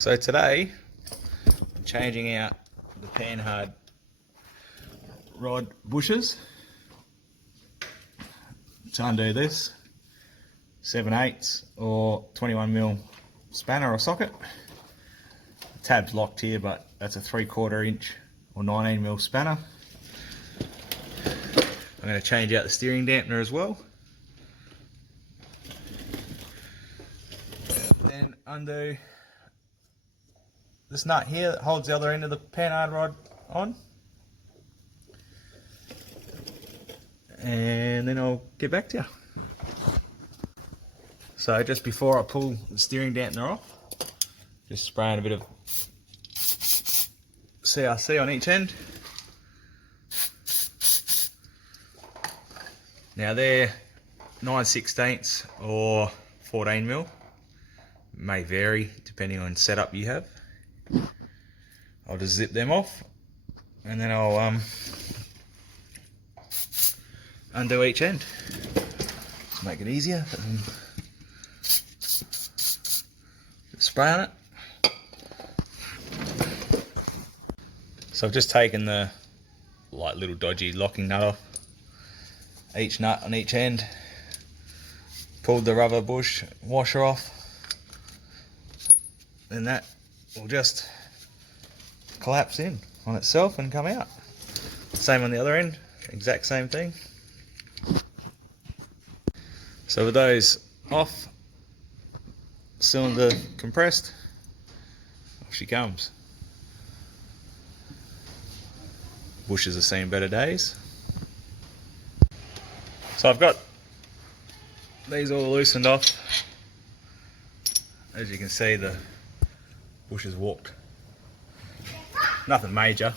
So today, I'm changing out the panhard rod bushes. To undo this, 7/8 or 21mm spanner or socket. The tab's locked here, but that's a 3/4 inch or 19mm spanner. I'm going to change out the steering dampener as well. Then undo this nut here that holds the other end of the panhard rod on. And then I'll get back to you. So just before I pull the steering dampener off, just spraying a bit of CRC on each end. Now they're 9/16 or 14mm, may vary depending on setup you have. I'll just zip them off and then I'll undo each end to make it easier. Spray on it. So I've just taken the little dodgy locking nut off each nut on each end, pulled the rubber bush washer off, then that will just collapse in on itself and come out. Same on the other end, exact same thing. So with those off, cylinder compressed, off she comes. Bushes have seen better days. So I've got these all loosened off. As you can see, the bushes walked. Nothing major.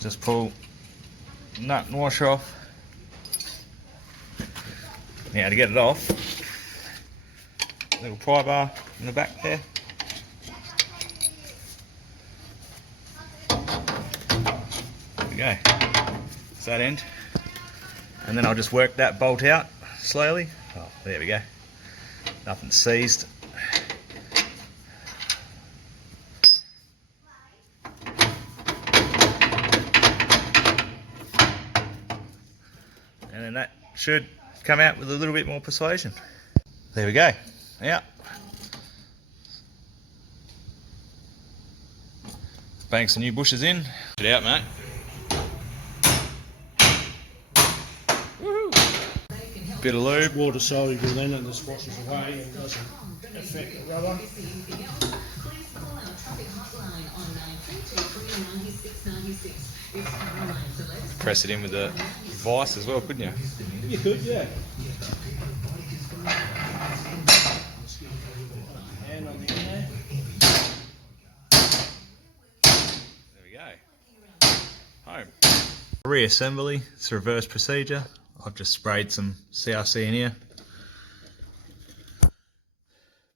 Just pull nut and washer off. Now to get it off, little pry bar in the back there. There we go. That's that end. And then I'll just work that bolt out slowly. Oh, there we go. Nothing seized. And then that should come out with a little bit more persuasion. There we go. Out. Bang some new bushes in. Get it out, mate. Woohoo! Bit of lube. Water soluble then, and this washes away and doesn't affect the rubber. Press it in with a vice as well, couldn't you? You could, yeah. Hand on the end there. There we go. Home. Reassembly, it's a reverse procedure. I've just sprayed some CRC in here.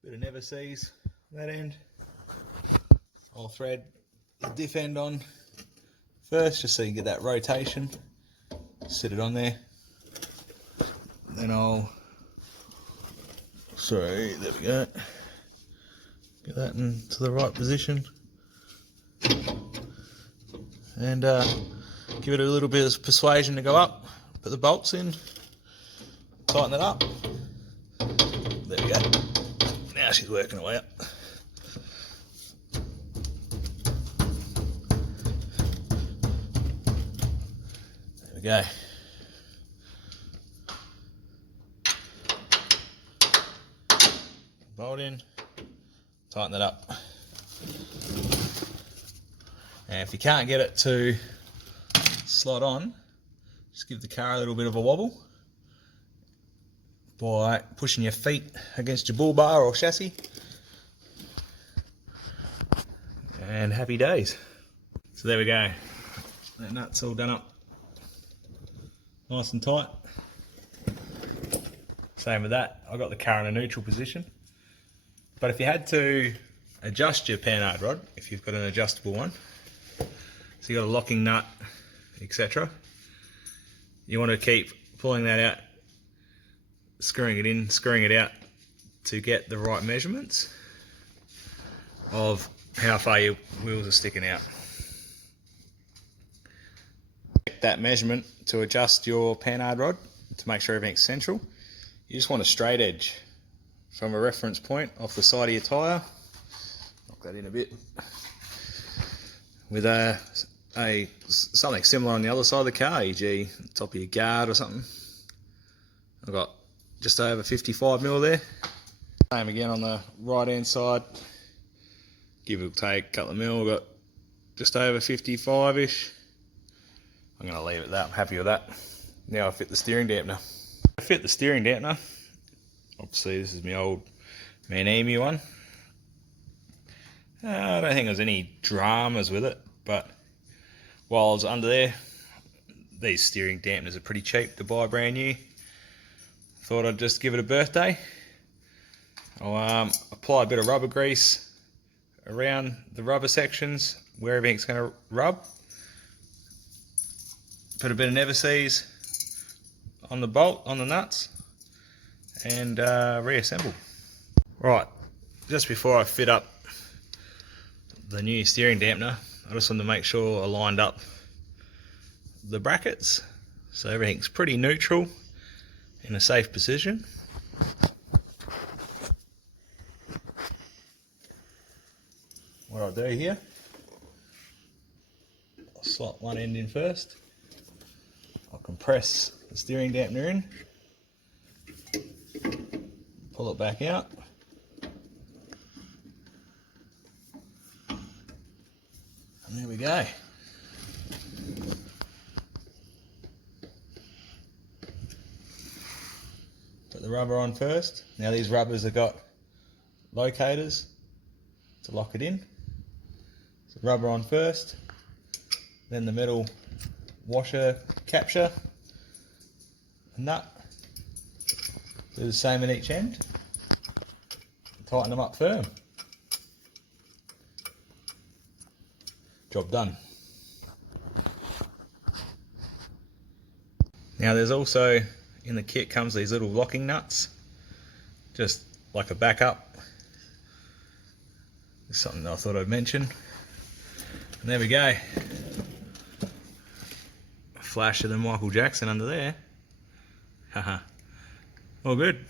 Bit of never sees that end. I'll thread the diff end on first just so you can get that rotation. Sit it on there. Then there we go. Get that into the right position. And give it a little bit of persuasion to go up. Put the bolts in. Tighten it up. There we go. Now she's working her way up. There we go. Bolt in, tighten it up. And if you can't get it to slot on, just give the car a little bit of a wobble by pushing your feet against your bull bar or chassis. And happy days. So there we go. That nut's all done up nice and tight. Same with that. I got the car in a neutral position. But if you had to adjust your panhard rod, if you've got an adjustable one, so you've got a locking nut, etc., you want to keep pulling that out screwing it in, screwing it out to get the right measurements of how far your wheels are sticking out. Check that measurement to adjust your panhard rod to make sure everything's central. You just want a straight edge from a reference point off the side of your tyre. Knock that in a bit. With something similar on the other side of the car, e.g. top of your guard or something. I've got just over 55mm there. Same again on the right hand side. Give or take a couple of mil, got just over 55ish. I'm going to leave it at that, I'm happy with that. Now I fit the steering dampener. I fit the steering dampener. Obviously this is my old Manemi one. I don't think there's any dramas with it, but while I was under there, these steering dampeners are pretty cheap to buy brand new. Thought I'd just give it a birthday. I'll apply a bit of rubber grease around the rubber sections where everything's going to rub. Put a bit of never-sees on the bolt, on the nuts, and reassemble. Right, just before I fit up the new steering dampener, I just wanted to make sure I lined up the brackets so everything's pretty neutral in a safe position. What I'll do here, I'll slot one end in first. I'll compress the steering dampener in, pull it back out, and there we go. Put the rubber on first. Now these rubbers have got locators to lock it in. So rubber on first, then the metal washer capture, a nut. Do the same at each end. Tighten them up firm. Job done. Now there's also, in the kit comes these little locking nuts, just like a backup. It's something that I thought I'd mention. And there we go. A flash of the Michael Jackson under there. Haha. All good.